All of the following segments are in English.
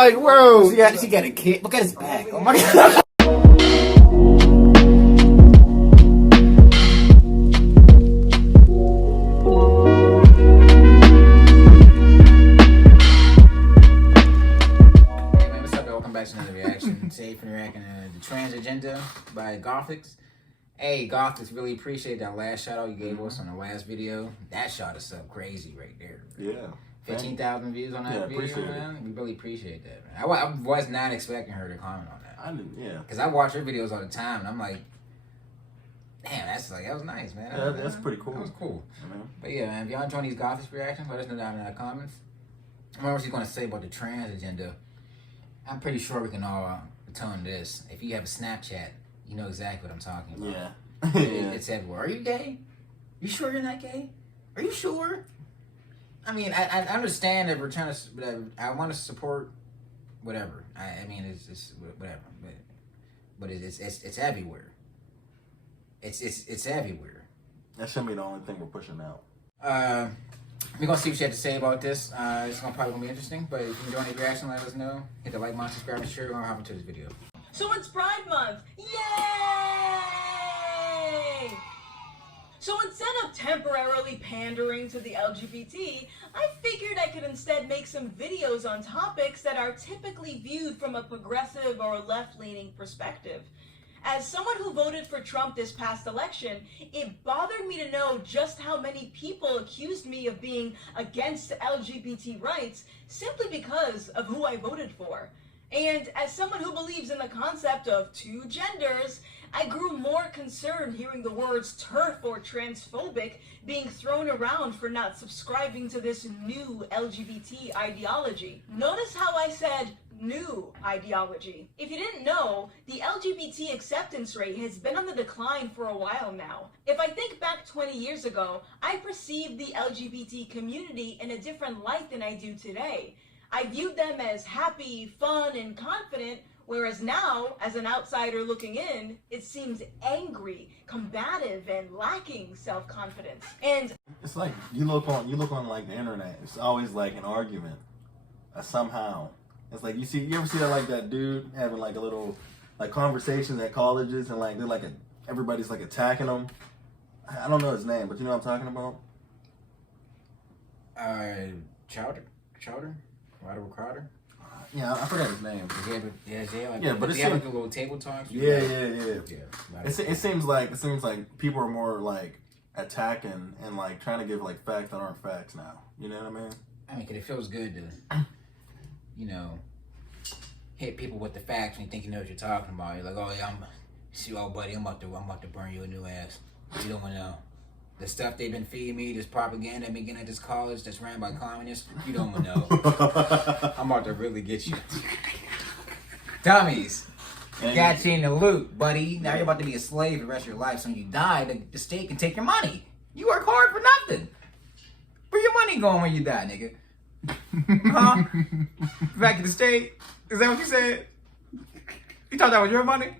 like, bro, yeah, she got a kid. Look at his back. Oh my god. Today for reacting to the Trans Agenda by Gothix. Hey, Gothix, really appreciate that last shout out you gave us on the last video. That shot us up crazy right there. Yeah. 15,000 views on that video, man. We really appreciate that, man. I was not expecting her to comment on that. I didn't, yeah. Because I watch her videos all the time, and I'm like, damn, that was nice, man. Yeah, that's pretty cool. That was cool. But yeah, man, if y'all enjoying these Gothix reactions, let us know down in the comments. I wonder what she's going to say about the Trans Agenda. I'm pretty sure we can all tone this. If you have a Snapchat, you know exactly what I'm talking about. Yeah. It said, well, are you gay? You sure you're not gay? Are you sure? I mean, I understand that we're trying to, I want to support whatever. I mean, it's whatever. But it's everywhere. It's everywhere. That shouldn't be the only thing we're pushing out. We're going to see what you have to say about this. It's probably going to be interesting, but if you enjoy any reaction, let us know. Hit the like button, subscribe, and share. We're going to hop into this video. So it's Pride Month! Yay! So instead of temporarily pandering to the LGBT, I figured I could instead make some videos on topics that are typically viewed from a progressive or left-leaning perspective. As someone who voted for Trump this past election, it bothered me to know just how many people accused me of being against LGBT rights simply because of who I voted for. And as someone who believes in the concept of two genders, I grew more concerned hearing the words TERF or transphobic being thrown around for not subscribing to this new LGBT ideology. Notice how I said new ideology. If you didn't know, the LGBT acceptance rate has been on the decline for a while now. If I think back 20 years ago, I perceived the LGBT community in a different light than I do today. I viewed them as happy, fun, and confident, whereas now, as an outsider looking in, it seems angry, combative, and lacking self-confidence. And it's like you look on like the internet, it's always like an argument. Somehow. It's like you ever see that, like that dude having like a little like conversations at colleges and like they're like everybody's like attacking him. I don't know his name, but you know what I'm talking about? Ryder Crowder? Yeah, I forgot his name. But it's like a little table talk. Yeah. It seems like people are more like attacking and like trying to give like facts that aren't facts now. You know what I mean? I mean, 'cause it feels good to, you know, hit people with the facts when you think you know what you're talking about. You're like, oh yeah, buddy, I'm about to burn you a new ass. You don't want to know. The stuff they've been feeding me, this propaganda I've been getting at this college that's ran by communists, you don't want to know. I'm about to really get you. Dummies. Got you in the loop, buddy. Now you're about to be a slave the rest of your life. So when you die, the state can take your money. You work hard for nothing. Where your money going when you die, nigga? Huh? Back in the state? Is that what you said? You thought that was your money?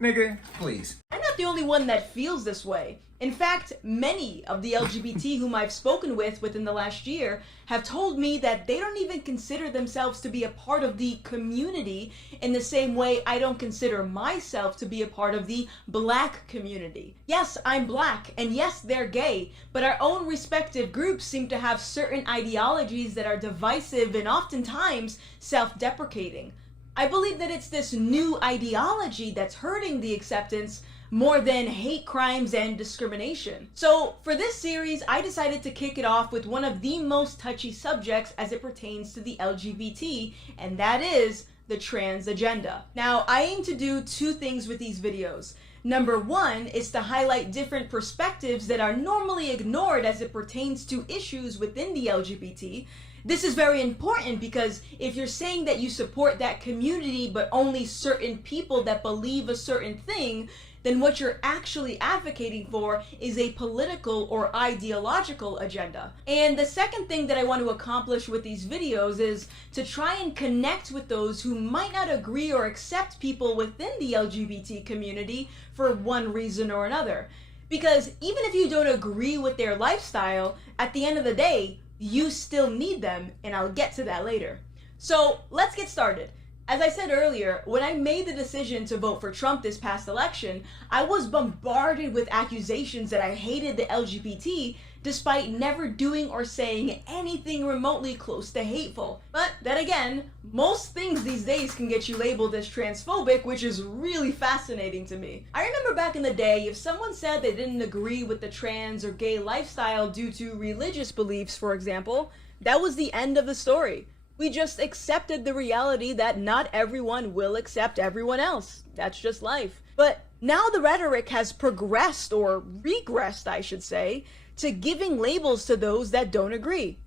Nigga, please. I'm not the only one that feels this way. In fact, many of the LGBT whom I've spoken with within the last year have told me that they don't even consider themselves to be a part of the community in the same way I don't consider myself to be a part of the black community. Yes, I'm black, and yes, they're gay, but our own respective groups seem to have certain ideologies that are divisive and oftentimes self-deprecating. I believe that it's this new ideology that's hurting the acceptance more than hate crimes and discrimination. So for this series, I decided to kick it off with one of the most touchy subjects as it pertains to the LGBT, and that is the trans agenda. Now, I aim to do two things with these videos. Number one is to highlight different perspectives that are normally ignored as it pertains to issues within the LGBT. This is very important because if you're saying that you support that community but only certain people that believe a certain thing, then what you're actually advocating for is a political or ideological agenda. And the second thing that I want to accomplish with these videos is to try and connect with those who might not agree or accept people within the LGBT community for one reason or another. Because even if you don't agree with their lifestyle, at the end of the day, you still need them, and I'll get to that later. So let's get started. As I said earlier, when I made the decision to vote for Trump this past election, I was bombarded with accusations that I hated the LGBT despite never doing or saying anything remotely close to hateful. But then again, most things these days can get you labeled as transphobic, which is really fascinating to me. I remember back in the day, if someone said they didn't agree with the trans or gay lifestyle due to religious beliefs, for example, that was the end of the story. We just accepted the reality that not everyone will accept everyone else. That's just life. But now the rhetoric has progressed, or regressed, I should say, to giving labels to those that don't agree.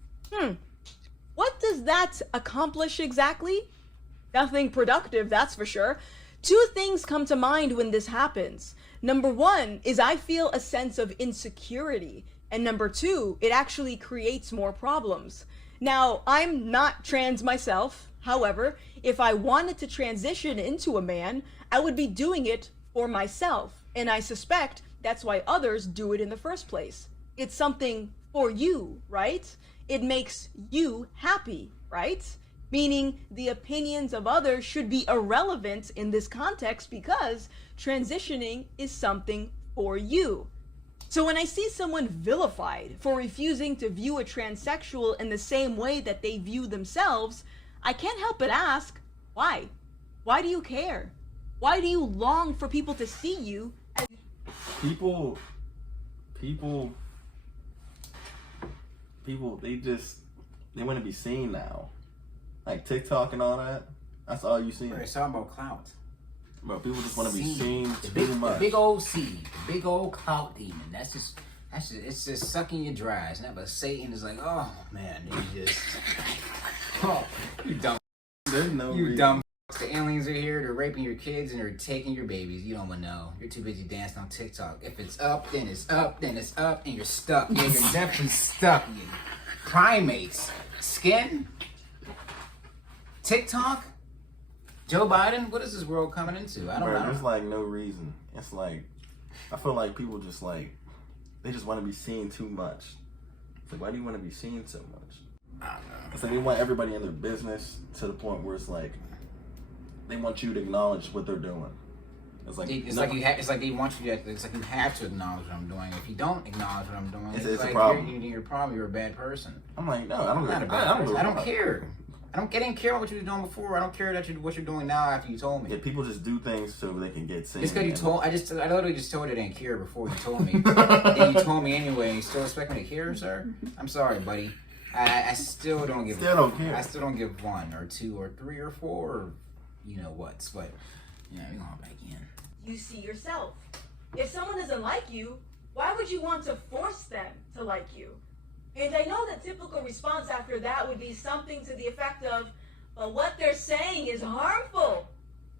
What does that accomplish exactly? Nothing productive, that's for sure. Two things come to mind when this happens. Number one is I feel a sense of insecurity. And number two, it actually creates more problems. Now, I'm not trans myself. However, if I wanted to transition into a man, I would be doing it for myself. And I suspect that's why others do it in the first place. It's something for you, right? It makes you happy, right? Meaning the opinions of others should be irrelevant in this context because transitioning is something for you. So when I see someone vilified for refusing to view a transsexual in the same way that they view themselves, I can't help but ask, why? Why do you care? Why do you long for people to see you as... People, they want to be seen now. Like TikTok and all that. That's all you see. It's all about clout. Bro, people just want to be seen The too much. big old seed, the big old clout demon. That's just, it's just sucking your dry. It's not, but Satan is like, oh man, you just, oh, you dumb, There's no you reason. dumb. The aliens are here. They're raping your kids and they're taking your babies. You don't want to know. You're too busy dancing on TikTok. If it's up, then it's up, then it's up, and you're stuck. Yeah, you're definitely stuck. You primates, skin, TikTok. Joe Biden, what is this world coming into? I don't know. There's like no reason. It's like, I feel like people just like, they just want to be seen too much. It's like, why do you want to be seen so much? I don't know. It's like they want everybody in their business to the point where it's like, they want you to acknowledge what they're doing. It's like, It's like they want you to. It's like you have to acknowledge what I'm doing. If you don't acknowledge what I'm doing, It's like a problem. You're probably a bad person. I'm like, no, I don't. I'm not a bad person. I don't care. I didn't care what you were doing before. I don't care what you're doing now after you told me. Yeah, people just do things so they can get seen. Just because you told, I literally just told you I didn't care before you told me. And you told me anyway. And you still expect me to care, sir? I'm sorry, buddy. I still don't give. Still don't care. I still don't give 1 or 2 or 3 or 4 or you know what. But you know, we're going back in. You see yourself. If someone doesn't like you, why would you want to force them to like you? And I know the typical response after that would be something to the effect of, but what they're saying is harmful.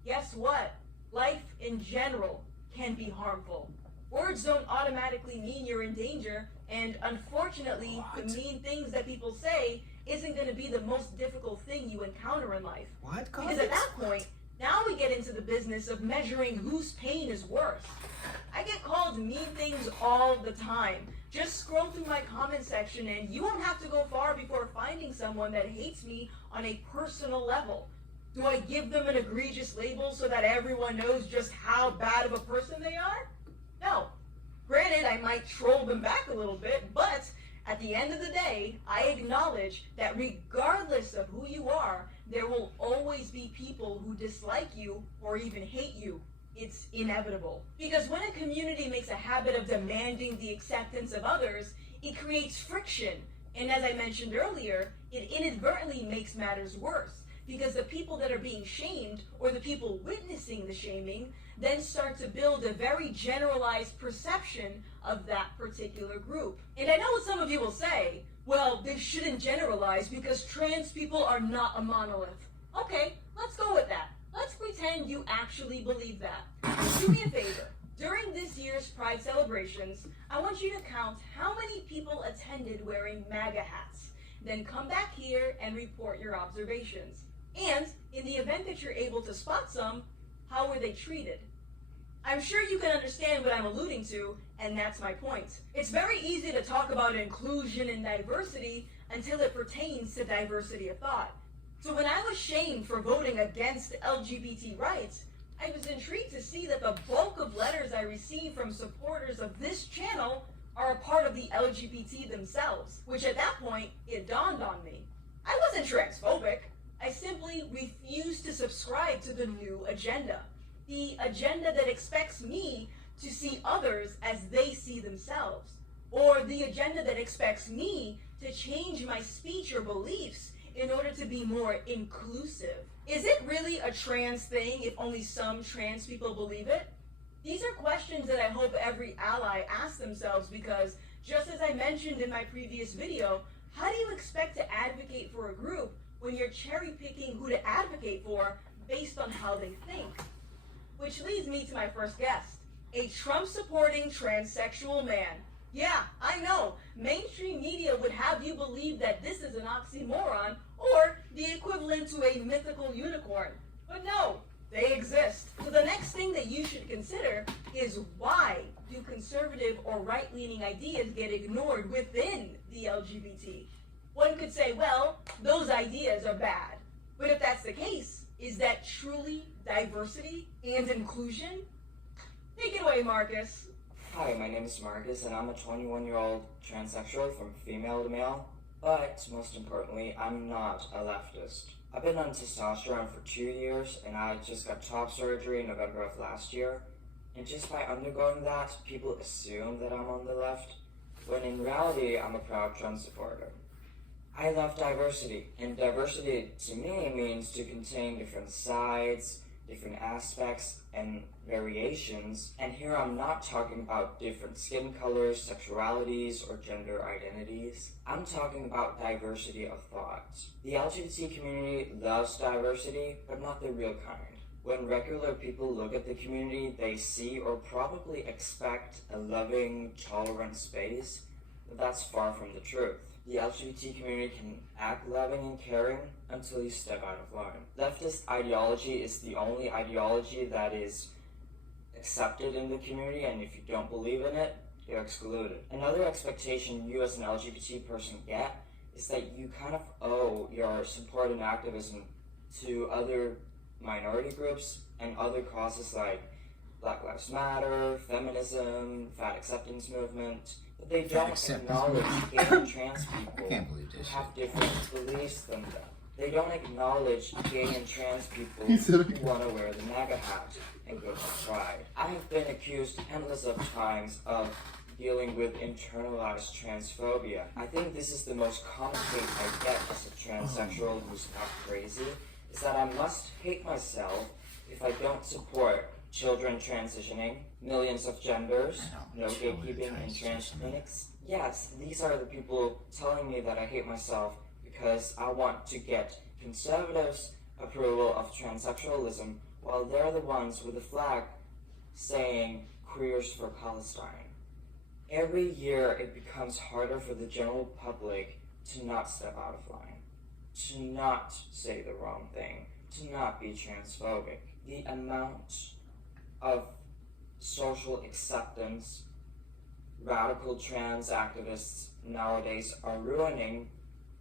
Guess what? Life in general can be harmful. Words don't automatically mean you're in danger, and unfortunately, the mean things that people say isn't going to be the most difficult thing you encounter in life. What? Because at that point, now we get into the business of measuring whose pain is worse. I get called mean things all the time. Just scroll through my comment section and you won't have to go far before finding someone that hates me on a personal level. Do I give them an egregious label so that everyone knows just how bad of a person they are? No. Granted, I might troll them back a little bit, but at the end of the day, I acknowledge that regardless of who you are, there will always be people who dislike you or even hate you. It's inevitable. Because when a community makes a habit of demanding the acceptance of others, it creates friction. And as I mentioned earlier, it inadvertently makes matters worse. Because the people that are being shamed, or the people witnessing the shaming, then start to build a very generalized perception of that particular group. And I know what some of you will say, well, they shouldn't generalize because trans people are not a monolith. Okay, let's go with that. Let's pretend you actually believe that. Do me a favor. During this year's Pride celebrations, I want you to count how many people attended wearing MAGA hats. Then come back here and report your observations. And in the event that you're able to spot some, how were they treated? I'm sure you can understand what I'm alluding to, and that's my point. It's very easy to talk about inclusion and diversity until it pertains to diversity of thought. So when I was shamed for voting against LGBT rights, I was intrigued to see that the bulk of letters I received from supporters of this channel are a part of the LGBT themselves, which at that point, it dawned on me. I wasn't transphobic. I simply refused to subscribe to the new agenda. The agenda that expects me to see others as they see themselves. Or the agenda that expects me to change my speech or beliefs in order to be more inclusive. Is it really a trans thing if only some trans people believe it? These are questions that I hope every ally asks themselves because, just as I mentioned in my previous video, how do you expect to advocate for a group when you're cherry picking who to advocate for based on how they think? Which leads me to my first guest, a Trump-supporting transsexual man. Yeah, I know, mainstream media would have you believe that this is an oxymoron or the equivalent to a mythical unicorn. But no, they exist. So the next thing that you should consider is why do conservative or right-leaning ideas get ignored within the LGBT? One could say, well, those ideas are bad. But if that's the case, is that truly diversity and inclusion? Take it away, Marcus. Hi, my name is Marcus, and I'm a 21-year-old transsexual from female to male. But, most importantly, I'm not a leftist. I've been on testosterone for 2 years, and I just got top surgery in November of last year. And just by undergoing that, people assume that I'm on the left, when in reality, I'm a proud Trump supporter. I love diversity, and diversity to me means to contain different sides, different aspects, and variations. And here I'm not talking about different skin colors, sexualities, or gender identities. I'm talking about diversity of thought. The LGBT community loves diversity, but not the real kind. When regular people look at the community, they see or probably expect a loving, tolerant space, but that's far from the truth. The LGBT community can act loving and caring until you step out of line. Leftist ideology is the only ideology that is accepted in the community, and if you don't believe in it, you're excluded. Another expectation you as an LGBT person get is that you kind of owe your support and activism to other minority groups and other causes like Black Lives Matter, feminism, fat acceptance movement, but they don't acknowledge gay and trans people who have different beliefs than them. They don't acknowledge gay and trans people who want to wear the MAGA hat and go to Pride. I have been accused endless of times of dealing with internalized transphobia. I think this is the most common hate I get as a transsexual who's not crazy, is that I must hate myself if I don't support children transitioning, millions of genders, no gatekeeping in trans clinics. Yes, these are the people telling me that I hate myself because I want to get conservatives' approval of transsexualism while they're the ones with the flag saying queers for Palestine. Every year it becomes harder for the general public to not step out of line, to not say the wrong thing, to not be transphobic. The amount of social acceptance radical trans activists nowadays are ruining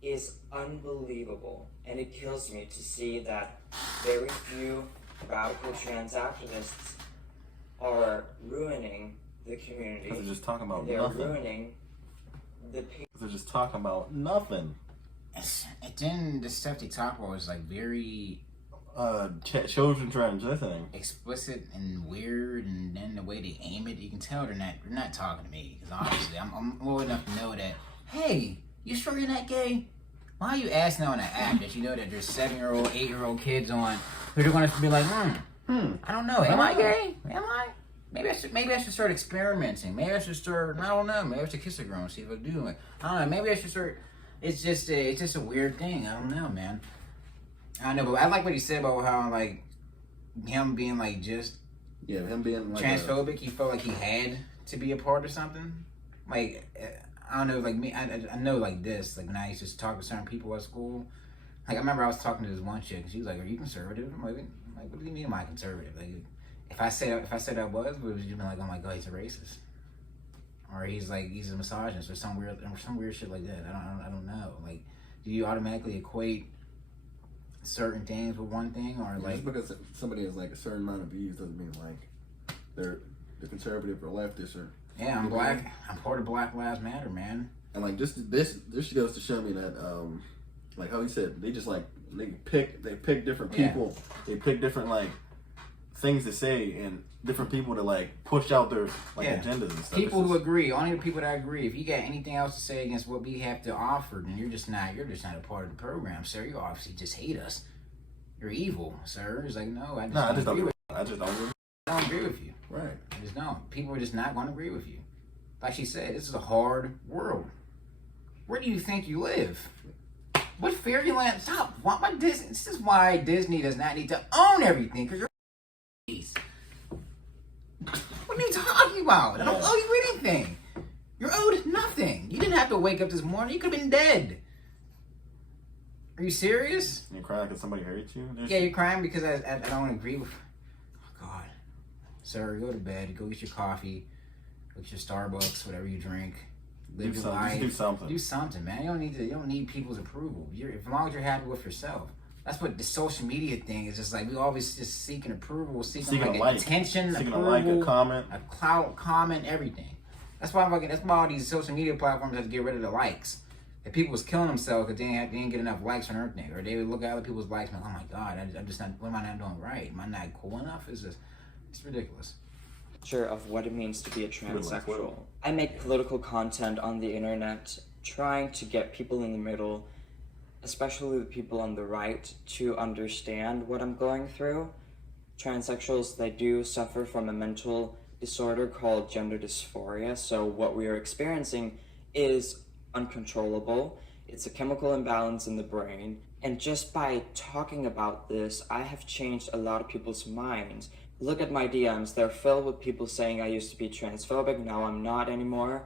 is unbelievable, and it kills me to see that very few radical trans activists are ruining the community. They're just talking about They're nothing. ruining the people. They're just talking about nothing. And then the stuff they talk about is like very Children transitioning. explicit and weird, and then the way they aim it, you can tell they're not talking to me. Because obviously, I'm old enough to know that. Hey, you sure you're not gay? Why are you asking on an app that you know that there's 7-year-old, 8-year-old kids on who are going to be like, I don't know, am I gay? Am I? Maybe I should start experimenting. Maybe I should start. I don't know. Maybe I should kiss a girl and see if I do it. I don't know. Maybe I should start. It's just a weird thing. I don't know, man. I know, but I like what he said about how like him being like just Him being like transphobic. He felt like he had to be a part of something. Like I don't know, like me. I know like this. Like when I used to talk to certain people at school. Like I remember I was talking to this one chick. And she was like, "Are you conservative?" I'm like, "What do you mean am I conservative?" Like if I said I was, would you be like, "Oh my god, he's a racist," or he's a misogynist, or some weird shit like that? I don't know. Like, do you automatically equate certain things with one thing, or like just because somebody has like a certain amount of views doesn't mean like they're conservative or leftist or. Yeah, I'm black. I'm part of Black Lives Matter, man. And like just this goes to show me that like how he said they just like they pick different people. They pick different like things to say and different people to like push out their like agendas and stuff. People who agree, only the people that agree. If you got anything else to say against what we have to offer, then you're just not a part of the program, sir. You obviously just hate us. You're evil, sir. It's like no, I just don't agree with you. I just don't agree with you. Right. I just don't. People are just not going to agree with you. Like she said, this is a hard world. Where do you think you live? What fairyland? Stop. Why Disney? This is why Disney does not need to own everything, because you're what are you talking about? I don't owe you anything. You're owed nothing. You didn't have to wake up this morning. You could have been dead. Are you serious? You're crying because somebody hurt you? Yeah, you're crying because I don't agree with... Oh, God. Sir, go to bed. Go get your coffee. Go get your Starbucks, whatever you drink. Live your life. Do something. Do something, man. You don't need people's approval. As long as you're happy with yourself. That's what the social media thing is. Just like we always just seeking approval, seeking like attention, seeking approval, a like, a comment, a clout, comment, everything. That's why all these social media platforms have to get rid of the likes. That people was killing themselves because they didn't get enough likes on everything, or they would look at other people's likes and like, oh my God, I'm just not. What am I not doing right? Am I not cool enough? It's ridiculous. Of what it means to be a transsexual. I make political content on the internet, trying to get people in the middle, especially the people on the right, to understand what I'm going through. Transsexuals, they do suffer from a mental disorder called gender dysphoria, so what we are experiencing is uncontrollable. It's a chemical imbalance in the brain, and just by talking about this, I have changed a lot of people's minds. Look at my DMs, they're filled with people saying I used to be transphobic, now I'm not anymore,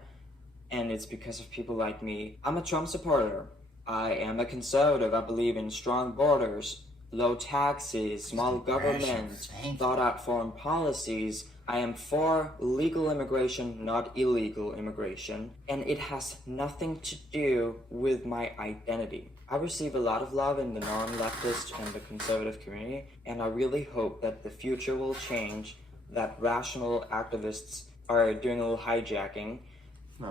and it's because of people like me. I'm a Trump supporter. I am a conservative. I believe in strong borders, low taxes, small government, thought out foreign policies. I am for legal immigration, not illegal immigration, and it has nothing to do with my identity. I receive a lot of love in the non-leftist and the conservative community, and I really hope that the future will change, that rational activists are doing a little hijacking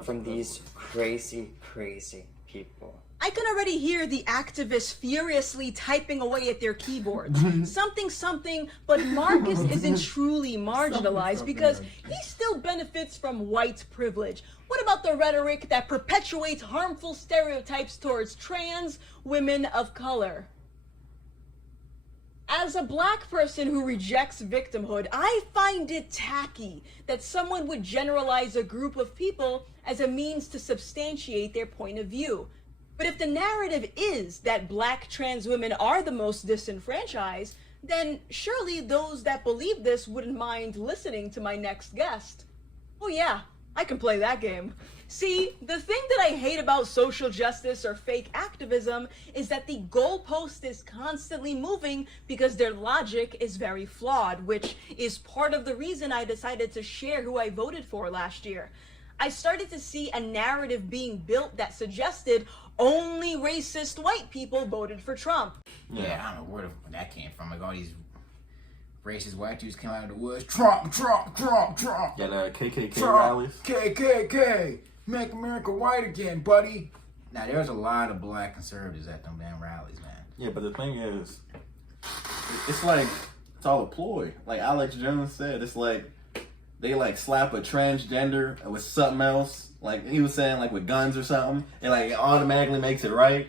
from these crazy, crazy people. I can already hear the activists furiously typing away at their keyboards. something, but Marcus isn't truly marginalized because he still benefits from white privilege. What about the rhetoric that perpetuates harmful stereotypes towards trans women of color? As a black person who rejects victimhood, I find it tacky that someone would generalize a group of people as a means to substantiate their point of view. But if the narrative is that black trans women are the most disenfranchised, then surely those that believe this wouldn't mind listening to my next guest. Oh yeah, I can play that game. See, the thing that I hate about social justice or fake activism is that the goalpost is constantly moving because their logic is very flawed, which is part of the reason I decided to share who I voted for last year. I started to see a narrative being built that suggested only racist white people voted for Trump. Yeah, I don't know where that came from. Like all these racist white dudes came out of the woods. Trump. Yeah, the KKK Trump, rallies. KKK, make America white again, buddy. Now there's a lot of black conservatives at them damn rallies, man. Yeah, but the thing is, it's like it's all a ploy. Like Alex Jones said, it's like they like slap a transgender with something else. Like he was saying, like with guns or something, and like it automatically makes it right.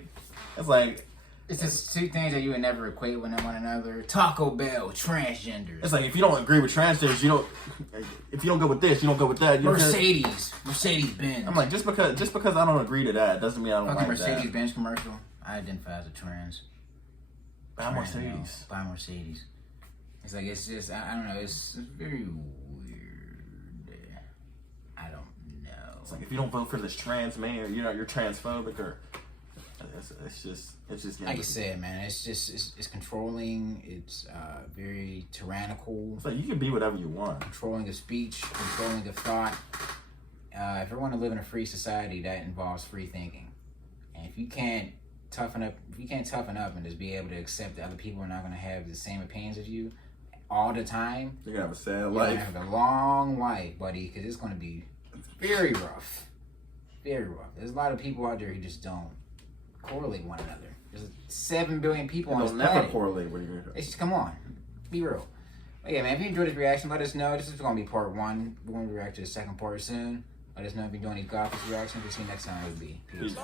It's like it's just two things that you would never equate with one another. Taco Bell, transgenders. It's like if you don't agree with transgenders, you don't. If you don't go with this, you don't go with that. Mercedes Benz. I'm like just because I don't agree to that doesn't mean I don't like that. Mercedes Benz commercial. I identify as a trans. Buy Mercedes. Buy Mercedes. It's like it's just I don't know. It's very weird. I don't. It's like if you don't vote for this trans mayor, you're transphobic, or it's just like you said, man. It's just it's controlling. It's very tyrannical. It's like you can be whatever you want. Controlling of speech, controlling of thought. If you want to live in a free society, that involves free thinking. And if you can't toughen up, if you can't toughen up and just be able to accept that other people are not going to have the same opinions as you all the time, You're gonna have a sad you're life. going to have a long life, buddy, because it's going to be very rough. Very rough. There's a lot of people out there who just don't correlate one another. There's 7 billion people on this They'll never planet. correlate with you. It's just, come on. Be real. But yeah, man, if you enjoyed this reaction, let us know. This is going to be part 1. We're going to react to the second part soon. Let us know if you're doing any Gothix reactions. We'll see you next time. It would be. Peace. Peace.